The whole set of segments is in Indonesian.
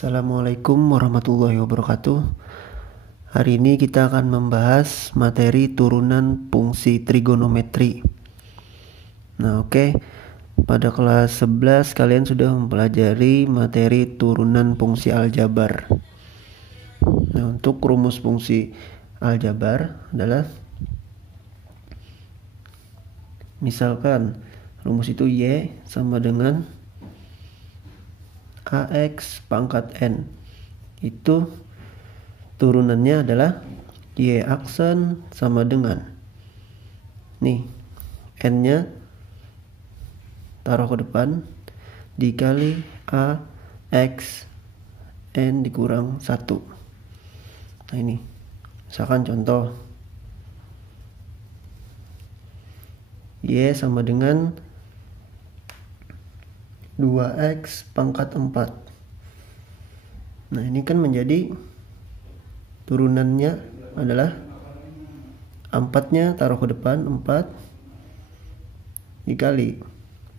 Assalamualaikum warahmatullahi wabarakatuh. Hari ini kita akan membahas materi turunan fungsi trigonometri. Nah, oke. Pada kelas 11 kalian sudah mempelajari materi turunan fungsi aljabar. Nah, untuk rumus fungsi aljabar adalah misalkan rumus itu Y sama dengan AX pangkat N. Itu turunannya adalah Y aksen sama dengan nih, N-nya taruh ke depan dikali AX N dikurang 1. Nah, ini misalkan contoh Y sama dengan 2X pangkat 4. Nah, ini kan menjadi turunannya adalah 4-nya taruh ke depan 4 dikali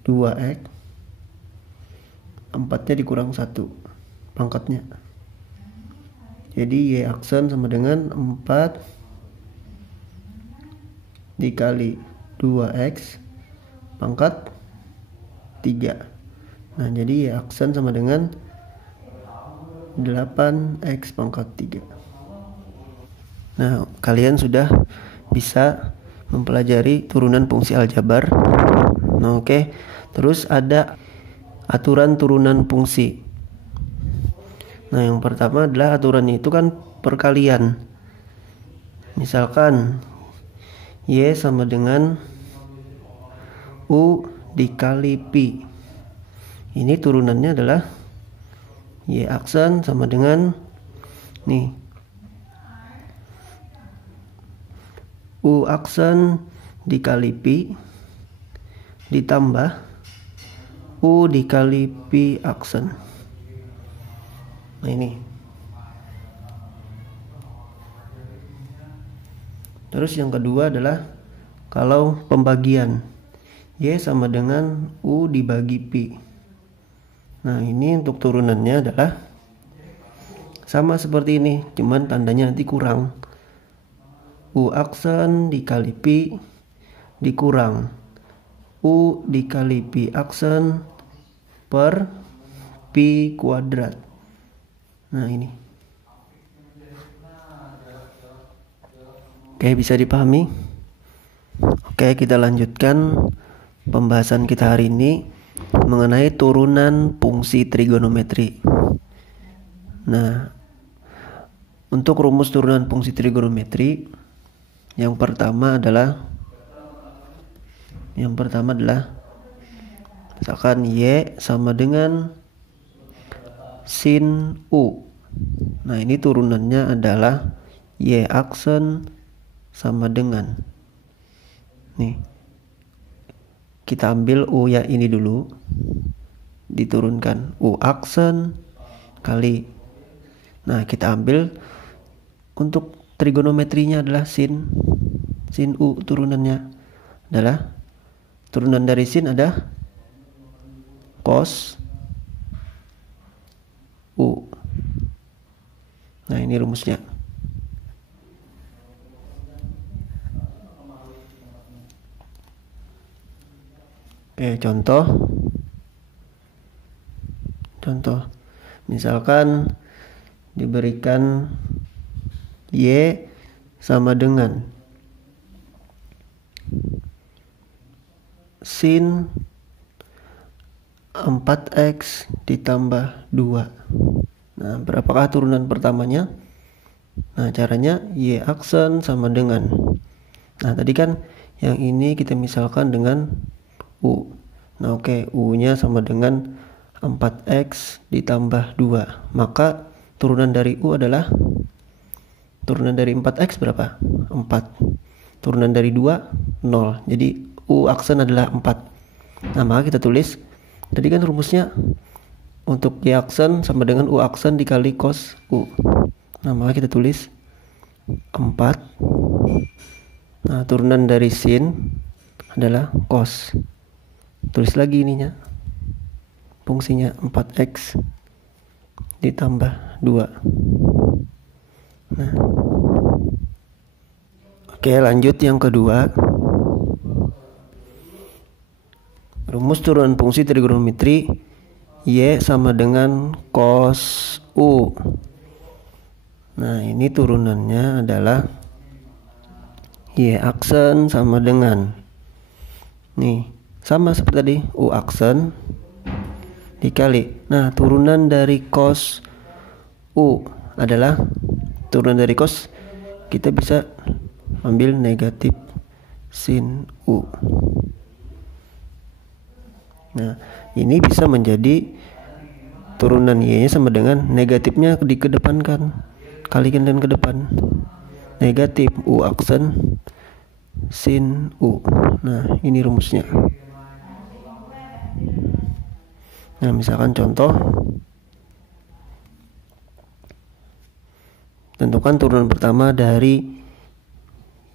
2X 4-nya dikurang 1 pangkatnya. Jadi Y aksen sama dengan 4 dikali 2X pangkat 3. Nah, jadi Y aksen sama dengan 8X pangkat 3. Nah, kalian sudah bisa mempelajari turunan fungsi aljabar. Nah, oke. Terus ada aturan turunan fungsi. Nah, yang pertama adalah aturannya itu kan perkalian. Misalkan Y sama dengan U dikali Pi. Ini turunannya adalah Y aksen sama dengan nih, U aksen dikali Pi ditambah U dikali Pi aksen. Nah, ini. Terus yang kedua adalah kalau pembagian Y sama dengan U dibagi Pi. Nah, ini untuk turunannya adalah sama seperti ini, cuman tandanya nanti kurang. U aksen dikali Pi dikurang U dikali Pi aksen per Pi kuadrat. Nah, ini. Oke, bisa dipahami? Oke, kita lanjutkan pembahasan kita hari ini mengenai turunan fungsi trigonometri. Nah, untuk rumus turunan fungsi trigonometri yang pertama adalah misalkan Y sama dengan sin U. Nah, ini turunannya adalah Y aksen sama dengan nih, kita ambil U ya ini dulu, diturunkan U aksen kali. Nah, kita ambil untuk trigonometrinya adalah sin U, turunannya adalah turunan dari sin ada cos U. Nah, ini rumusnya. Oke, contoh misalkan diberikan Y sama dengan sin 4X ditambah 2. Nah, berapakah turunan pertamanya? Nah, caranya Y aksen sama dengan, nah tadi kan yang ini kita misalkan dengan U. Nah, oke, U-nya sama dengan 4X ditambah 2. Maka turunan dari U adalah, turunan dari 4X berapa? 4. Turunan dari 2, 0. Jadi U aksen adalah 4. Nah, maka kita tulis, tadi kan rumusnya untuk Y aksen sama dengan U aksen dikali cos U. Nah, maka kita tulis 4. Nah, turunan dari sin adalah cos. Tulis lagi ininya, fungsinya 4X ditambah 2. Nah, oke, lanjut yang kedua. Rumus turunan fungsi trigonometri Y sama dengan cos U. Nah, ini turunannya adalah Y aksen sama dengan, nih, sama seperti tadi, U aksen dikali. Nah, turunan dari cos U adalah, turunan dari cos kita bisa ambil negatif sin U. Nah, ini bisa menjadi turunan Y-nya sama dengan negatifnya dikedepankan, kalikan dan ke depan. Negatif U aksen sin U. Nah, ini rumusnya. Nah, misalkan contoh, tentukan turunan pertama dari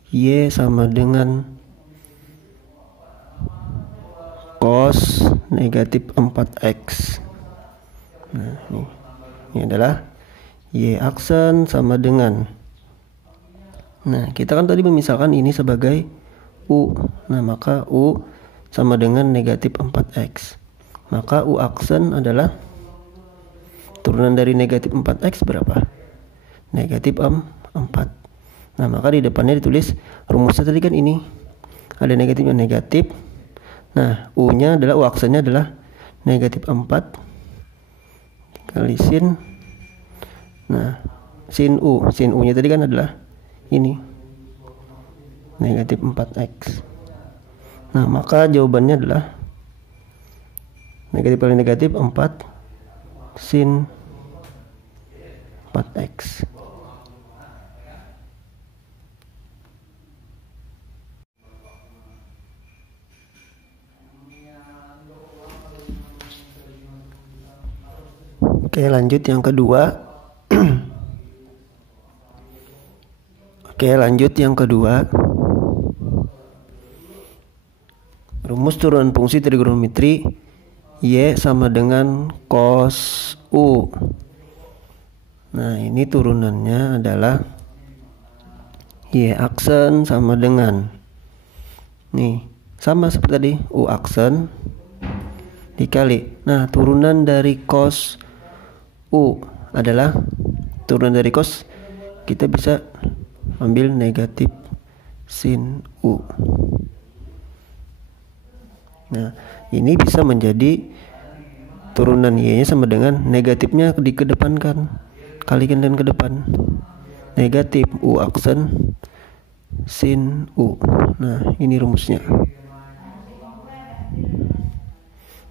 Y sama dengan cos negatif 4x. Nah, ini adalah Y aksen sama dengan, nah, kita kan tadi memisahkan ini sebagai U. Nah, maka U sama dengan negatif 4x. Maka U aksen adalah turunan dari negatif 4x berapa? Negatif 4. Nah, maka di depannya ditulis rumusnya tadi kan ini. Ada negatifnya negatif. Nah, U-nya adalah, U aksennya adalah negatif 4 kali sin. Nah, sin U. Sin U-nya tadi kan adalah ini, negatif 4x. Nah, maka jawabannya adalah negatif kali negatif 4 sin 4x. Oke, lanjut yang kedua. Oke, lanjut yang kedua. Rumus turunan fungsi trigonometri Y sama dengan cos U. Nah, ini turunannya adalah Y aksen sama dengan, nih, sama seperti tadi, U aksen dikali. Nah, turunan dari cos U adalah, turunan dari cos kita bisa ambil negatif sin U. Nah, ini bisa menjadi turunan Y-nya sama dengan negatifnya dikedepankan, kalikan dan ke depan. Negatif U aksen sin U. Nah, ini rumusnya.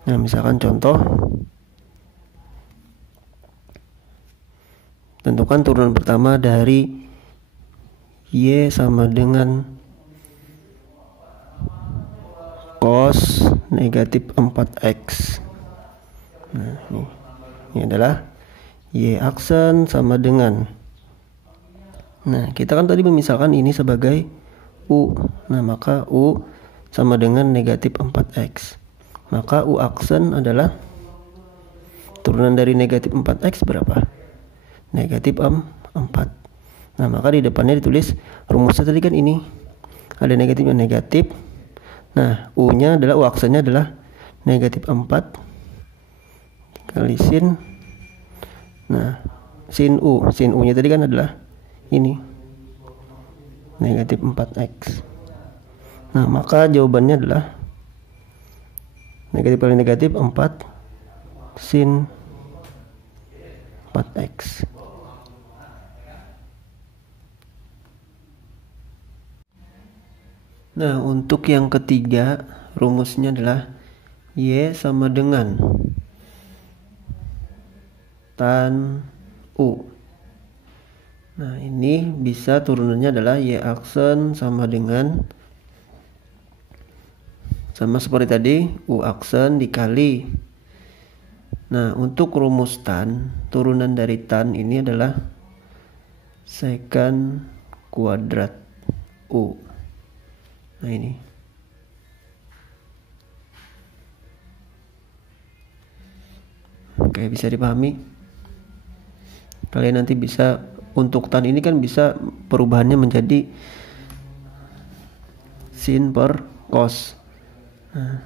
Nah, misalkan contoh, tentukan turunan pertama dari Y sama dengan cos negatif 4x. Nah, ini adalah Y aksen sama dengan, nah, kita kan tadi memisahkan ini sebagai U. Nah, maka U sama dengan negatif 4x. Maka U aksen adalah turunan dari negatif 4x berapa? Negatif 4. Nah, maka di depannya ditulis rumusnya tadi kan ini. Ada negatifnya negatif. Nah, U-nya adalah, U aksennya adalah negatif 4 kali sin. Nah, sin U. Sin U-nya tadi kan adalah ini, negatif 4x. Nah, maka jawabannya adalah negatif kali negatif 4 sin 4x. Nah, untuk yang ketiga, rumusnya adalah Y sama dengan tan U. Nah, ini bisa turunannya adalah Y aksen sama dengan, sama seperti tadi, U aksen dikali. Nah, untuk rumus tan, turunan dari tan ini adalah secant kuadrat U. Nah, ini. Oke, bisa dipahami. Kalian nanti bisa, untuk tan ini kan bisa perubahannya menjadi sin per cos. Nah,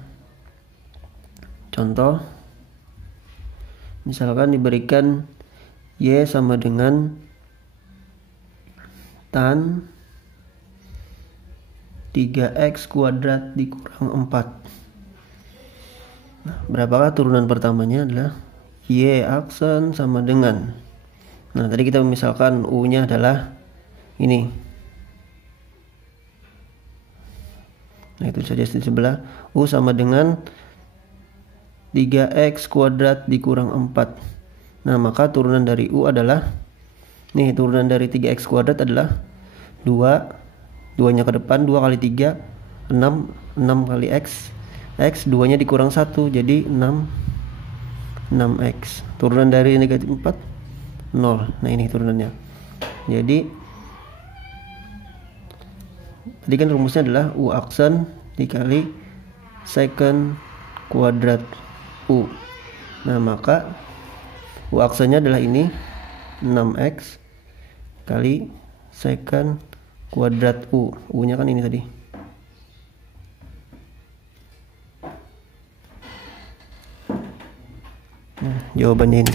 contoh misalkan diberikan y sama dengan tan 3x kuadrat dikurang 4. Nah, berapakah turunan pertamanya? Adalah y aksen sama dengan, nah tadi kita misalkan u nya adalah ini. Nah, itu saja di sebelah. U sama dengan 3x kuadrat dikurang 4. Nah, maka turunan dari U adalah, nih turunan dari 3x kuadrat adalah 2. 2 nya ke depan, 2 kali 3 6. 6 kali x, x 2 nya dikurang 1 jadi 6x. Turunan dari negatif 4 0. Nah, ini turunannya. Jadi tadi kan rumusnya adalah U aksen dikali secant kuadrat U. Nah, maka U aksennya adalah ini 6x kali secant kuadrat U. U nya kan ini tadi. Nah, jawabannya ini.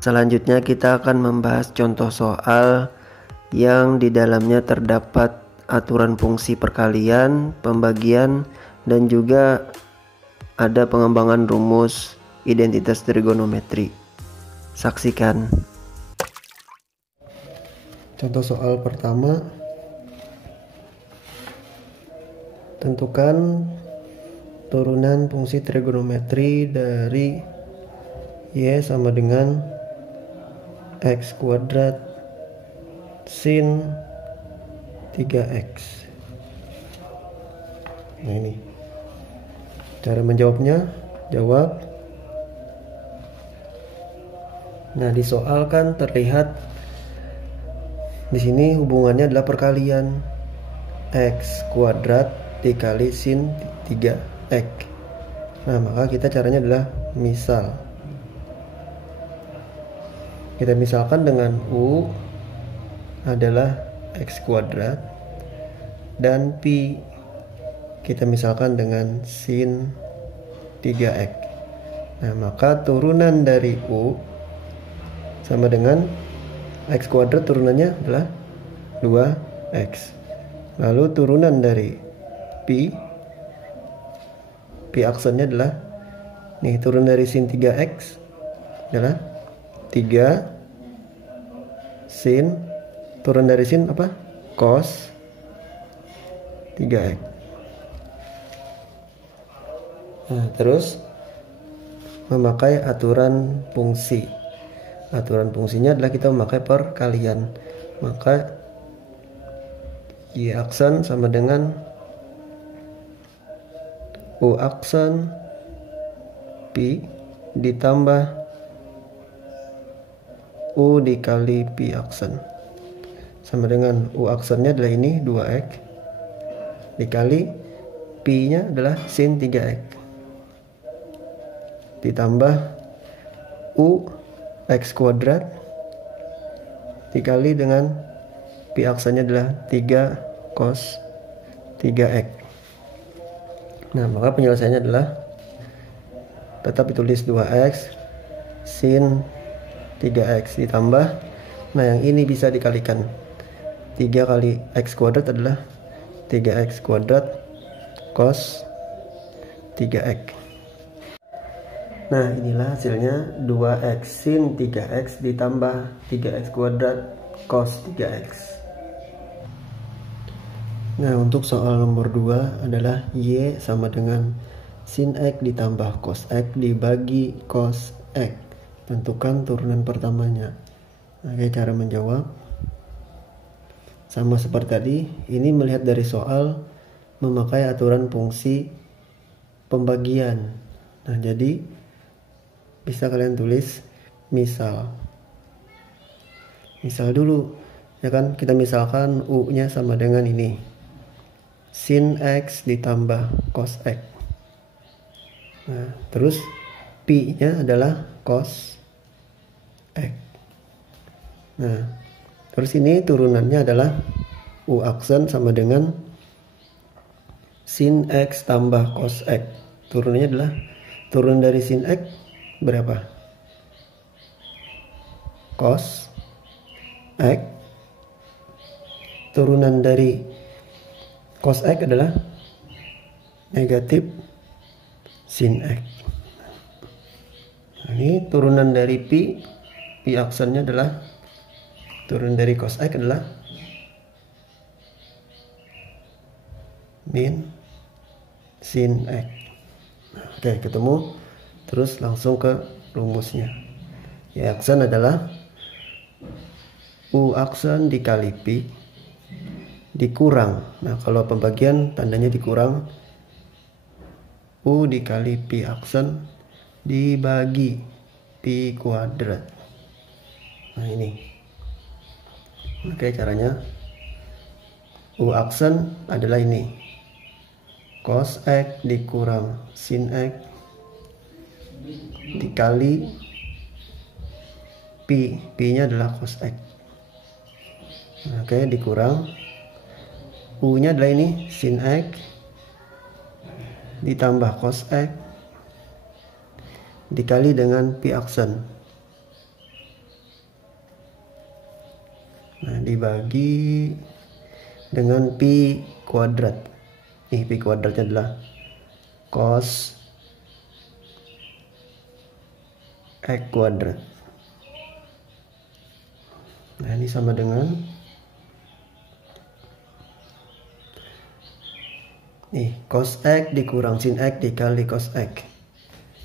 Selanjutnya kita akan membahas contoh soal yang di dalamnya terdapat aturan fungsi perkalian, pembagian, dan juga ada pengembangan rumus identitas trigonometri. Saksikan. Contoh soal pertama, tentukan turunan fungsi trigonometri dari y sama dengan x kuadrat sin 3x. Nah, ini cara menjawabnya. Jawab. Nah, di soal kan terlihat di sini hubungannya adalah perkalian x kuadrat dikali sin 3x. Nah, maka kita caranya adalah misal. Kita misalkan dengan U adalah x kuadrat dan pi kita misalkan dengan sin 3x. Nah, maka turunan dari U sama dengan x kuadrat, turunannya adalah 2x. Lalu turunan dari pi aksennya adalah, nih turun dari sin 3x adalah 3 sin, turun dari sin apa? Cos 3x. Nah, terus memakai aturan fungsi. Aturan fungsinya adalah kita memakai perkalian. Maka y aksen sama dengan u aksen pi ditambah u dikali pi aksen sama dengan u aksennya adalah ini 2x dikali pi nya adalah sin 3x ditambah u x kuadrat dikali dengan pi aksennya adalah 3 cos 3x. Nah, maka penyelesaiannya adalah tetap ditulis 2x sin 3x ditambah, nah yang ini bisa dikalikan, 3 kali x kuadrat adalah 3x kuadrat cos 3x. Nah, inilah hasilnya 2x sin 3x ditambah 3x kuadrat cos 3x. Nah, untuk soal nomor 2 adalah y sama dengan sin x ditambah cos x dibagi cos x. Tentukan turunan pertamanya. Oke, cara menjawab sama seperti tadi. Ini melihat dari soal memakai aturan fungsi pembagian. Nah, jadi bisa kalian tulis misal. Misal dulu, ya kan, kita misalkan u-nya sama dengan ini. Sin x ditambah cos x. Nah, terus pi-nya adalah cos x. Nah, terus ini turunannya adalah U aksen sama dengan sin X tambah cos X. Turunannya adalah turun dari sin X berapa? Cos X. Turunan dari cos X adalah negatif sin X. Nah, ini turunan dari pi aksennya adalah turun dari cos X adalah min sin X. Oke, ketemu. Terus langsung ke rumusnya. Y aksen adalah U aksen dikali pi dikurang. Nah, kalau pembagian tandanya dikurang. U dikali pi aksen dibagi pi kuadrat. Nah, ini. Oke, caranya U aksen adalah ini. Cos X dikurang sin X dikali pi. Pi-nya adalah cos X. Oke, dikurang U-nya adalah ini sin X ditambah cos X dikali dengan pi aksen. Nah, dibagi dengan pi kuadrat. Pi kuadratnya adalah cos X kuadrat. Nah, ini sama dengan cos X dikurang sin X dikali cos X.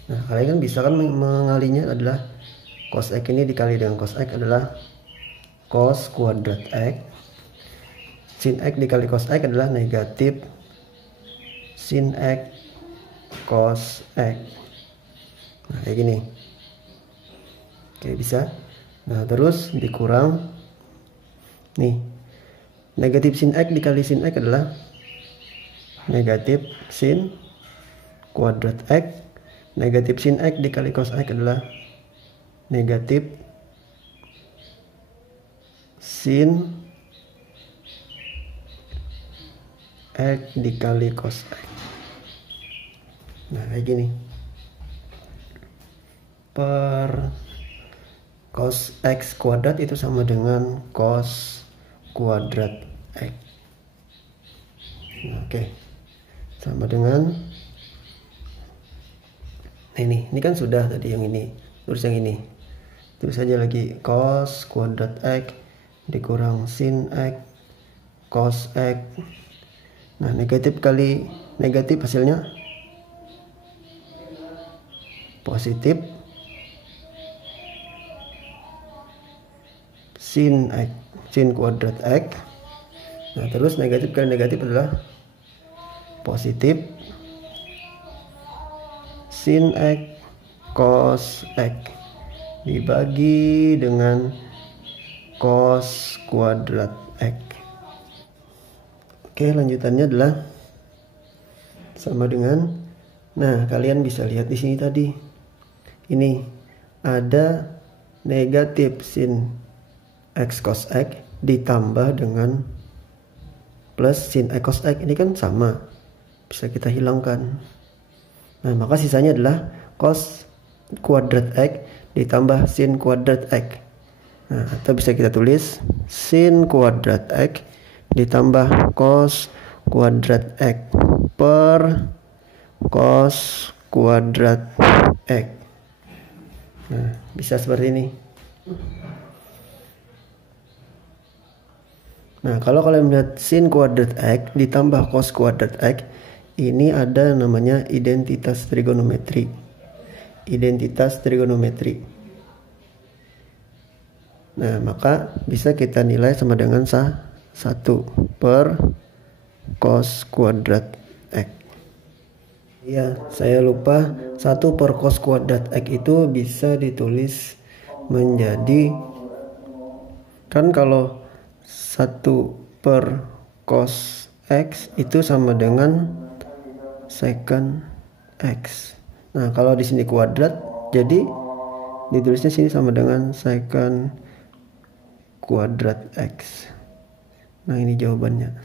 Nah, kalian kan bisa kan mengalinya adalah cos X ini dikali dengan cos X adalah cos kuadrat X. Sin X dikali cos X adalah negatif sin X cos X. Nah, kayak gini. Oke, bisa. Nah, terus dikurang nih. Negatif sin X dikali sin X adalah negatif sin kuadrat X. Negatif sin X dikali cos X adalah negatif sin X dikali cos X. Nah, kayak gini. Per cos X kuadrat itu sama dengan cos kuadrat X. Oke, sama dengan ini kan sudah tadi yang ini, terus yang ini terus saja lagi cos kuadrat X dikurang sin X cos X. Nah, negatif kali negatif hasilnya positif sin X sin kuadrat X. Nah, terus negatif kali negatif adalah positif sin X cos X dibagi dengan cos kuadrat X. Oke, lanjutannya adalah sama dengan, nah, kalian bisa lihat di sini tadi. Ini ada negatif sin X cos X ditambah dengan plus sin X cos X. Ini kan sama, bisa kita hilangkan. Nah, maka sisanya adalah cos kuadrat X ditambah sin kuadrat X. Nah, atau bisa kita tulis sin kuadrat X ditambah cos kuadrat X per cos kuadrat X. Nah, bisa seperti ini. Nah, kalau kalian melihat sin kuadrat X ditambah cos kuadrat X, ini ada namanya identitas trigonometri. Identitas trigonometri. Nah, maka bisa kita nilai sama dengan 1 per cos kuadrat X. Ya, saya lupa, 1 per cos kuadrat X itu bisa ditulis menjadi, kan kalau 1 per cos X itu sama dengan secant X. Nah, kalau di sini kuadrat, jadi ditulisnya sini sama dengan secant kuadrat X. Nah, ini jawabannya.